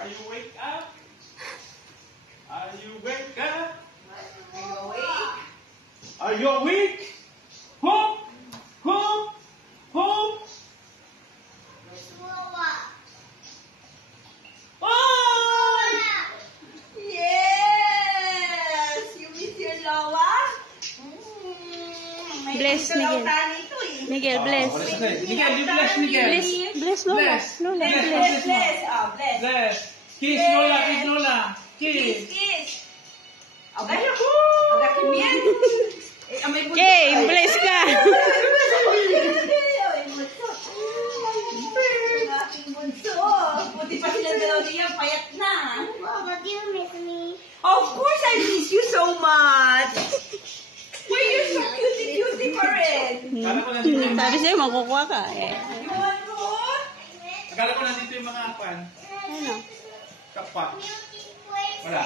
Are you wake up? Are you wake up? Are you awake? Are you awake? Hope! Hope! Hope! Oh! Yes! You miss your Lola? Bless, Miguel. Miguel, bless. Miguel, you bless Miguel. Bless Lola. Bless. Lola, Bless, bless. bless, bless. Oh, bless. Bless. Kiss Lola, kiss Lola. Kiss, Kiss. kiss. Agay ako. Agay kimyan. May bunso. Okay, bless ka. Aking bunso. Buti pa silang dalaw niya, payat na. Mama, do you miss me? Of course I miss you so much. Why you're so cutie-cutie pa rin? Akala ko nandito yung Sabi sa'yo, makukuha ka. Eh. You want more? Akala ko nandito yung mga kwan. Ano? Kapwa. Beauty place. Wala.